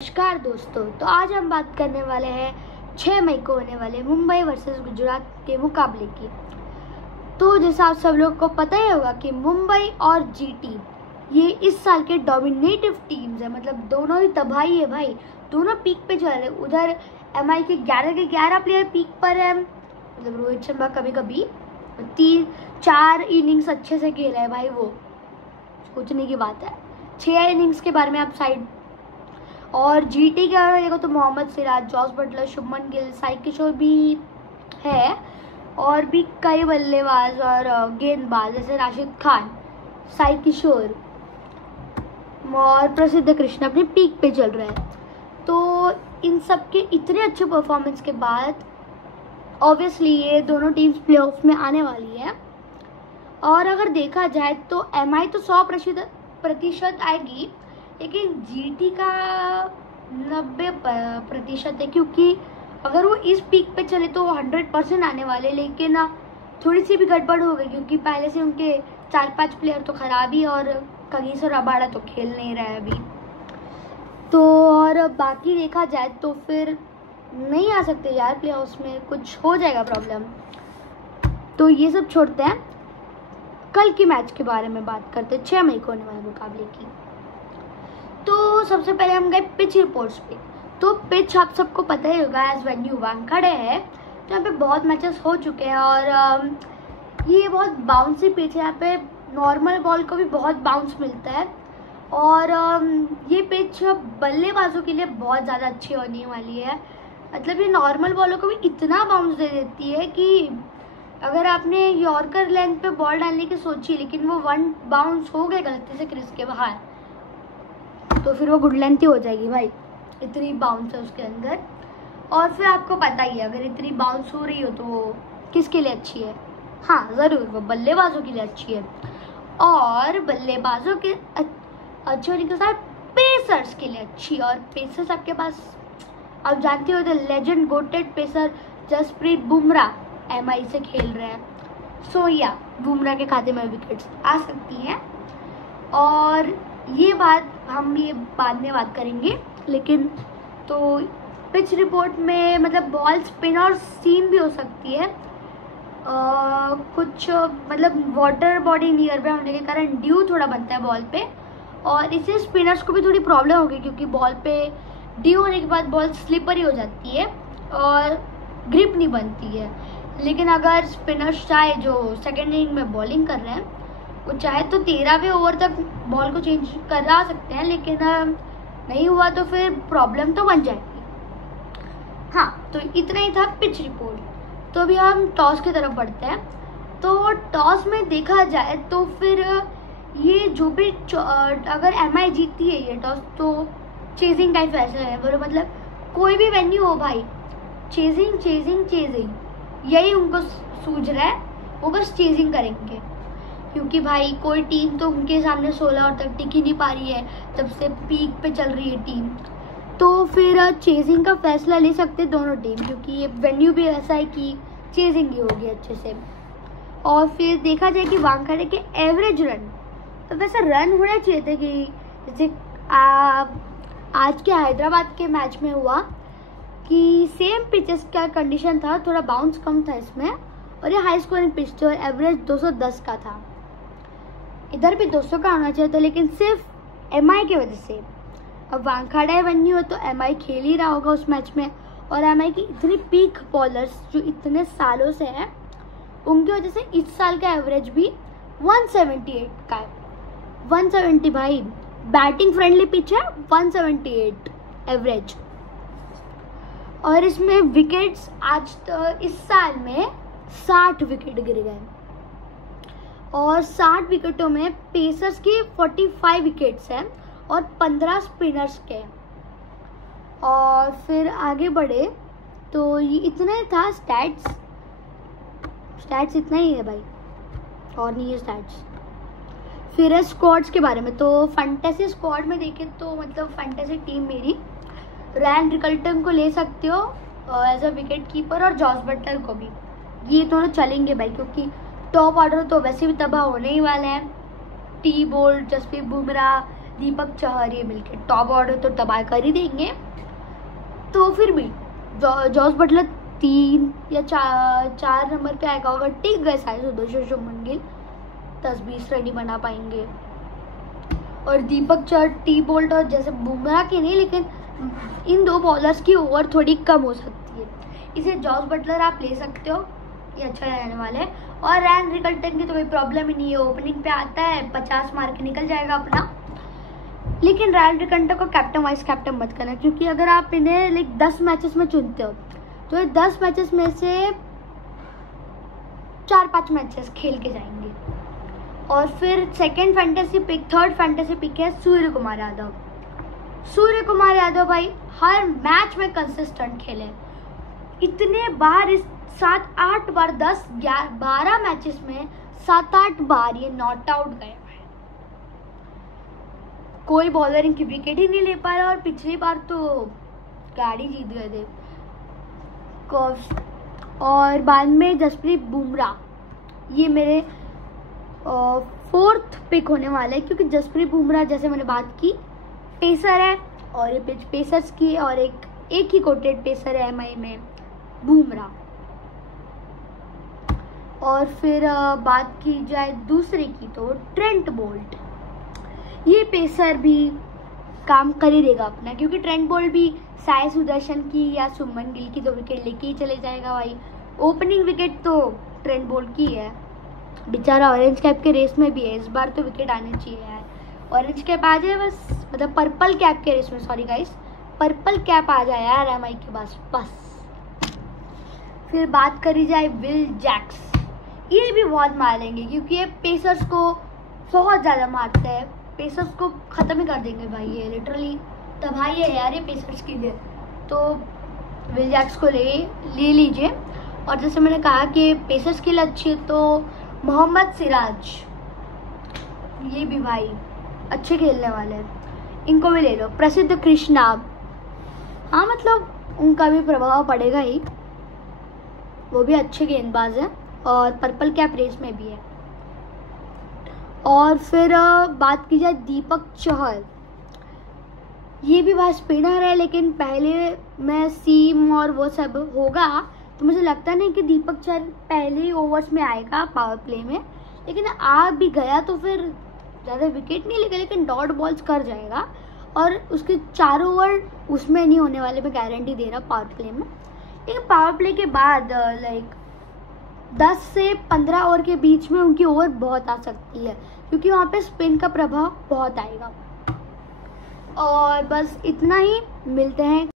नमस्कार दोस्तों, तो आज हम बात करने वाले हैं 6 मई को होने वाले मुंबई वर्सेस गुजरात के मुकाबले की। तो जैसा आप सब लोग को पता ही होगा कि मुंबई और जीटी ये इस साल के डोमिनेटिव टीम्स है, मतलब दोनों ही तबाही है भाई। दोनों पीक पे चल रहे। उधर एमआई के 11 प्लेयर पीक पर है, मतलब रोहित शर्मा कभी कभी 3-4 इनिंग्स अच्छे से खेल रहा है भाई, वो सोचने की बात है। 6 इनिंग्स के बारे में आप साइड। और जीटी के अगर देखो तो मोहम्मद सिराज, जॉस बटलर, शुभमन गिल, साई किशोर भी है, और भी कई बल्लेबाज और गेंदबाज जैसे राशिद खान, साई किशोर और प्रसिद्ध कृष्ण अपने पीक पे चल रहे हैं। तो इन सब के इतने अच्छे परफॉर्मेंस के बाद ऑब्वियसली ये दोनों टीम्स प्लेऑफ्स में आने वाली है। और अगर देखा जाए तो एमआई तो 100% आएगी, लेकिन जीटी का 90% है, क्योंकि अगर वो इस पीक पे चले तो 100% आने वाले। लेकिन थोड़ी सी भी गड़बड़ हो गई, क्योंकि पहले से उनके 4-5 प्लेयर तो खराब ही, और कगिसो रबाडा तो खेल नहीं रहा है अभी। तो और बाकी देखा जाए तो फिर नहीं आ सकते यार प्लेऑफ्स में, कुछ हो जाएगा प्रॉब्लम। तो ये सब छोड़ते हैं, कल की मैच के बारे में बात करते हैं, 6 मई को होने वाले मुकाबले की। तो सबसे पहले हम गए पिच रिपोर्ट्स पे। तो पिच आप सबको पता ही होगा, एज वेन्यू वानखेड़े है, तो यहाँ पे बहुत मैचेस हो चुके हैं, और ये बहुत बाउंसी पिच है। यहाँ पे नॉर्मल बॉल को भी बहुत बाउंस मिलता है, और ये पिच बल्लेबाजों के लिए बहुत ज़्यादा अच्छी होने वाली है। मतलब ये नॉर्मल बॉलों को भी इतना बाउंस दे देती है कि अगर आपने यॉर्कर लेंथ पे बॉल डालने की सोची, लेकिन वो 1 बाउंस हो गए गलती से क्रीज के बाहर, तो फिर वो गुड लेंथ ही हो जाएगी भाई, इतनी बाउंस है उसके अंदर। और फिर आपको पता ही है, अगर इतनी बाउंस हो रही हो तो वो किसके लिए अच्छी है? हाँ ज़रूर, वो बल्लेबाजों के लिए अच्छी है। और बल्लेबाजों के अच्छे होने के साथ पेसर्स के लिए अच्छी। और पेसर्स आपके पास आप जानते हो, तो legend goated pacer Jasprit Bumrah MI से खेल रहे हैं। सो या बुमराह के खाते में विकेट्स आ सकती हैं, और ये बात हम ये बाद में बात करेंगे। लेकिन तो पिच रिपोर्ट में मतलब बॉल स्पिन और सीम भी हो सकती है, कुछ मतलब वाटर बॉडी नियर बाय होने के कारण ड्यू थोड़ा बनता है बॉल पे, और इससे स्पिनर्स को भी थोड़ी प्रॉब्लम होगी, क्योंकि बॉल पे ड्यू होने के बाद बॉल स्लिपरी हो जाती है और ग्रिप नहीं बनती है। लेकिन अगर स्पिनर्स चाहे, जो सेकेंड इनिंग में बॉलिंग कर रहे हैं, वो चाहे तो 13वें ओवर तक बॉल को चेंज करा सकते हैं, लेकिन नहीं हुआ तो फिर प्रॉब्लम तो बन जाएगी। हाँ, तो इतना ही था पिच रिपोर्ट। तो अभी हम टॉस की तरफ बढ़ते हैं। तो टॉस में देखा जाए तो फिर ये जो भी अगर एमआई जीतती है ये टॉस, तो चेजिंग का ही फैसला है। बोलो मतलब कोई भी वेन्यू हो भाई, चेजिंग चेजिंग चेजिंग, यही उनको सूझ रहा है, वो बस चेजिंग करेंगे। क्योंकि भाई कोई टीम तो उनके सामने 16 ओवर तक टिक ही नहीं पा रही है, तब से पीक पे चल रही है टीम। तो फिर चेजिंग का फैसला ले सकते दोनों टीम, क्योंकि ये वेन्यू भी ऐसा है कि चेजिंग ही होगी अच्छे से। और फिर देखा जाए कि वानखेड़े के एवरेज रन, तो वैसे रन होने चाहिए थे कि जैसे आज के हैदराबाद के मैच में हुआ कि सेम पिचेस का कंडीशन था, थोड़ा बाउंस कम था इसमें, और ये हाई स्कोरिंग पिच थी, और एवरेज 210 का था। इधर भी 200 का आना चाहिए था, लेकिन सिर्फ एमआई की वजह से। अब वानखेड़े वेन्यू है तो एमआई खेल ही रहा होगा उस मैच में, और एमआई की इतनी पीक बॉलर्स जो इतने सालों से हैं, उनकी वजह से इस साल का एवरेज भी 178 का है। 170 भाई, बैटिंग फ्रेंडली पिच है, 178 एवरेज। और इसमें विकेट्स आज तो इस साल में 60 विकेट गिर गए, और 60 विकेटों में पेसर्स की 45 विकेट्स हैं और 15 स्पिनर्स के। और फिर आगे बढ़े तो ये इतना था स्टैट्स इतना ही है भाई, और नहीं है स्टैट्स। फिर है स्क्वाड्स के बारे में। तो फैंटेसी स्क्वाड में देखें तो मतलब फैंटेसी टीम मेरी रैन रिकल्टन को ले सकते हो एज अ विकेट कीपर, और जॉस बटलर को भी, ये दोनों चलेंगे भाई, क्योंकि टॉप ऑर्डर तो वैसे भी तबाह होने ही वाले हैं। टी बोल्ट, जसप्रीत बुमराह, दीपक चहर ये मिलके टॉप ऑर्डर तो तबाह कर ही देंगे। तो फिर भी जॉस बटलर 3 या 4 नंबर पे आएगा, अगर टिक गए साई सुदर्शन शुभमन गिल 10-20 रन ही बना पाएंगे। और दीपक चहर, टी बोल्ट और जैसे बुमराह के नहीं, लेकिन इन 2 बॉलर्स की ओवर थोड़ी कम हो सकती है, इसे जॉस बटलर आप ले सकते हो, ये अच्छा रहने वाला है। और रैन रिकल्टन की तो कोई प्रॉब्लम ही नहीं है, ओपनिंग पे आता है 50 मार के निकल जाएगा अपना। लेकिन रैन रिकल्टन को कैप्टन वाइस कैप्टन मत करना, क्योंकि अगर आप इन्हें लाइक 10 मैचेस में चुनते हो तो ये 10 मैचेस में से 4-5 मैचेस खेल के जाएंगे। और फिर थर्ड फैंटेसी पिक है सूर्य कुमार यादव। सूर्य कुमार यादव भाई हर मैच में कंसिस्टेंट खेले, इतने बार इस 7-8 बार 10-12 मैचेस में 7-8 बार ये नॉट आउट गए हैं, कोई बॉलर इनकी विकेट ही नहीं ले पाया। और पिछली बार तो गाड़ी जीत गए थे। और बाद में जसप्रीत बुमराह, ये मेरे 4th पिक होने वाला है, क्योंकि जसप्रीत बुमराह जैसे मैंने बात की पेसर है, और ये पिच पेसर्स की, और एक ही कोटेड पेसर है MI में बुमराह। और फिर बात की जाए दूसरे की तो ट्रेंट बोल्ट, ये पेसर भी काम कर ही देगा अपना, क्योंकि ट्रेंट बोल्ट भी साई सुदर्शन की या शुभमन गिल की 2 विकेट लेके ही चले जाएगा भाई। ओपनिंग विकेट तो ट्रेंट बोल्ट की है, बेचारा ऑरेंज कैप के रेस में भी है, इस बार तो विकेट आने चाहिए यार, ऑरेंज कैप आ जाए बस, मतलब पर्पल कैप के रेस में, सॉरी गाइस, पर्पल कैप आ जाए यार MI के पास बस। फिर बात करी जाए विल जैक्स, ये भी बहुत मारेंगे, क्योंकि ये पेसर्स को बहुत ज़्यादा मारते हैं, पेसर्स को ख़त्म ही कर देंगे भाई, ये लिटरली तबाही है यार ये पेसर्स के लिए। तो विल जैक्स को ले लीजिए। और जैसे मैंने कहा कि पेसर्स के लिए अच्छी है, तो मोहम्मद सिराज, ये भी भाई अच्छे खेलने वाले हैं, इनको भी ले लो। प्रसिद्ध कृष्णा, हाँ मतलब उनका भी प्रभाव पड़ेगा ही, वो भी अच्छे गेंदबाज हैं और पर्पल कैप रेस में भी है। और फिर बात की जाए दीपक चहर, ये भी भाई स्पिनर है, लेकिन पहले मैं सीम और वो सब होगा तो मुझे लगता नहीं कि दीपक चहर पहले ही ओवर्स में आएगा पावर प्ले में, लेकिन आ भी गया तो फिर ज़्यादा विकेट नहीं लेगा, लेकिन डॉट बॉल्स कर जाएगा। और उसके 4 ओवर उसमें नहीं होने वाले, मैं गारंटी दे रहा पावर प्ले में। लेकिन पावर प्ले के बाद लाइक 10 से 15 ओवर के बीच में उनकी ओवर बहुत आ सकती है, क्योंकि वहाँ पे स्पिन का प्रभाव बहुत आएगा। और बस इतना ही, मिलते हैं